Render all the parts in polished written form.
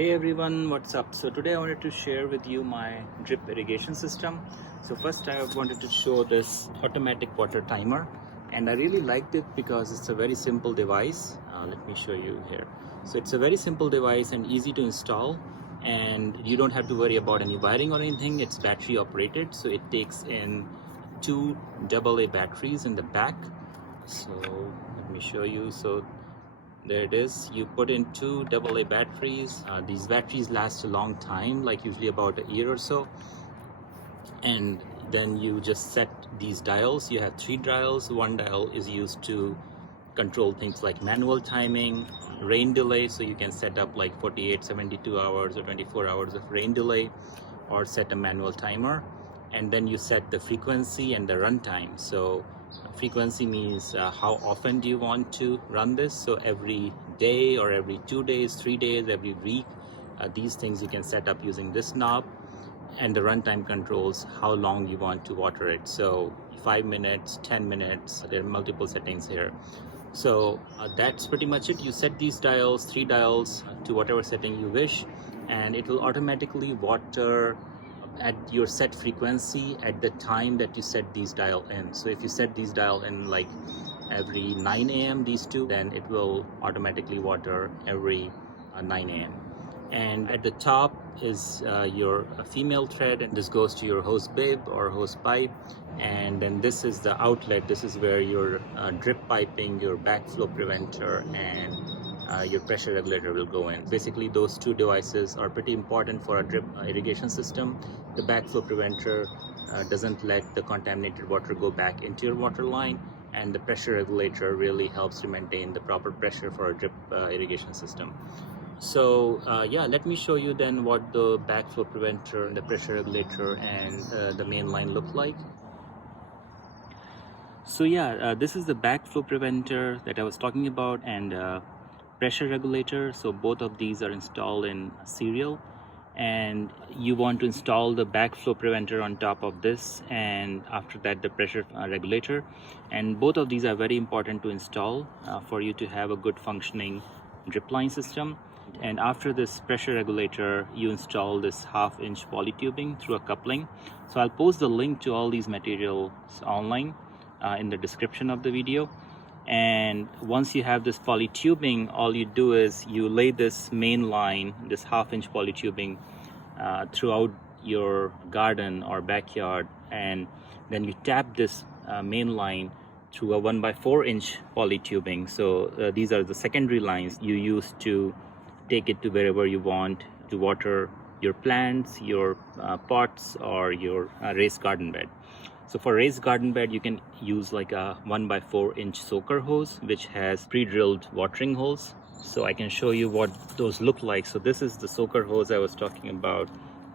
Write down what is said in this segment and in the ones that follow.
Hey everyone, what's up? So today I wanted to share with you my drip irrigation system. So first I wanted to show this automatic water timer, and I really liked it because it's a very simple device. Let me show you here. So it's a very simple device and easy to install, and you don't have to worry about any wiring or anything. It's battery operated, so it takes in two AA batteries in the back. So let me show you. So there it is. You put in two AA batteries. These batteries last a long time, like usually about a year or so. And then you just set these dials. You have three dials. One dial is used to control things like manual timing, rain delay, so you can set up like 48, 72 hours or 24 hours of rain delay, or set a manual timer. And then you set the frequency and the runtime. So frequency means how often do you want to run this. So every day or every 2 days, 3 days, every week, these things you can set up using this knob. And the runtime controls how long you want to water it. So 5 minutes, 10 minutes, there are multiple settings here. So that's pretty much it. You set these dials, three dials, to whatever setting you wish, and it will automatically water at your set frequency at the time that you set these dial in. So if you set these dial in like every 9 a.m. these two, then it will automatically water every 9 a.m. And at the top is your female thread, and this goes to your hose bib or hose pipe. And then this is the outlet. This is where your drip piping, your backflow preventer, and your pressure regulator will go in. Basically, those two devices are pretty important for a drip irrigation system. The backflow preventer doesn't let the contaminated water go back into your water line, and the pressure regulator really helps to maintain the proper pressure for a drip irrigation system. So yeah, let me show you then what the backflow preventer and the pressure regulator and the main line look like. So yeah, this is the backflow preventer that I was talking about, and pressure regulator. So both of these are installed in serial, and you want to install the backflow preventer on top of this, and after that the pressure regulator. And both of these are very important to install for you to have a good functioning drip line system. And after this pressure regulator, you install this 1/2 inch poly tubing through a coupling. So I'll post the link to all these materials online in the description of the video. And once you have this poly tubing, all you do is you lay this main line, this 1/2 inch poly tubing, throughout your garden or backyard, and then you tap this main line through a 1/4 inch poly tubing. So these are the secondary lines you use to take it to wherever you want to water your plants, your pots, or your raised garden bed. So for raised garden bed, you can use like a 1/4 inch soaker hose, which has pre-drilled watering holes. So I can show you what those look like. So this is the soaker hose I was talking about,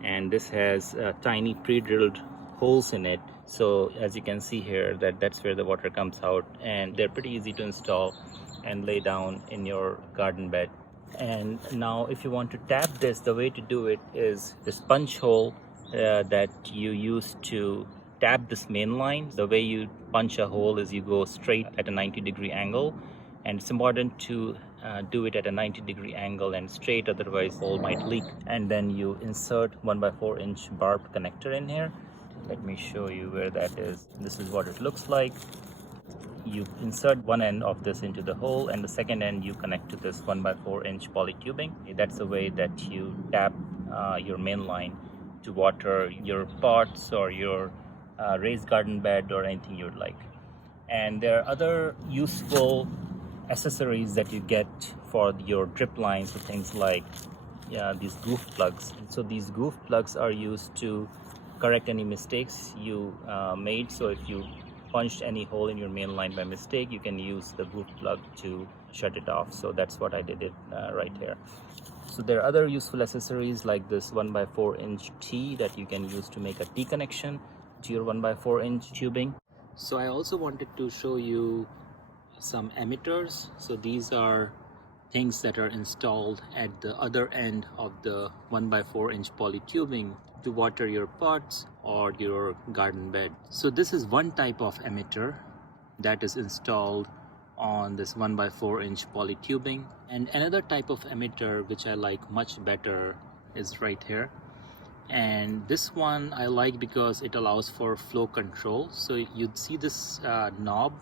and this has tiny pre-drilled holes in it. So as you can see here, that's where the water comes out, and they're pretty easy to install and lay down in your garden bed. And now if you want to tap this, the way to do it is this punch hole that you use to tap this main line. The way you punch a hole is you go straight at a 90-degree angle, and it's important to do it at a 90-degree angle and straight, otherwise the hole might leak. And then you insert 1/4 inch barbed connector in here. Let me show you where that is. This is what it looks like. You insert one end of this into the hole, and the second end you connect to this 1/4 inch poly tubing. That's the way that you tap your main line to water your pots or your raised garden bed or anything you'd like. And there are other useful accessories that you get for your drip lines, so things like these goof plugs. So these goof plugs are used to correct any mistakes you made. So if you punched any hole in your main line by mistake, you can use the goof plug to shut it off. So that's what I did it right here. So there are other useful accessories like this 1/4 inch T that you can use to make a T connection to your 1/4 inch tubing. So I also wanted to show you some emitters. So these are things that are installed at the other end of the 1/4 inch poly tubing to water your pots or your garden bed. So this is one type of emitter that is installed on this 1x4-inch poly tubing. And another type of emitter which I like much better is right here. And this one I like because it allows for flow control. So you'd see this knob,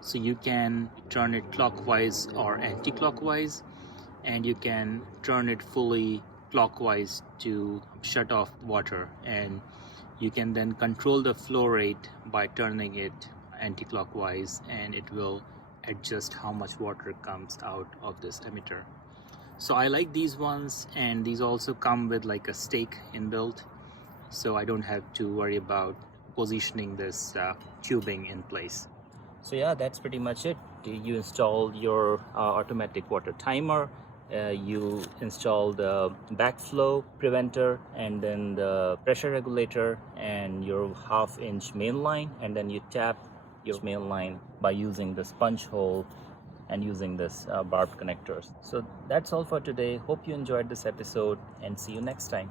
so you can turn it clockwise or anti-clockwise, and you can turn it fully clockwise to shut off water, and you can then control the flow rate by turning it anti-clockwise, and it will adjust how much water comes out of this emitter. So I like these ones, and these also come with like a stake inbuilt, so I don't have to worry about positioning this tubing in place. So yeah, that's pretty much it. You install your automatic water timer, you install the backflow preventer, and then the pressure regulator and your 1/2-inch main line, and then you tap your main line by using the sponge hole and using this barbed connectors. So that's all for today. Hope you enjoyed this episode, and see you next time.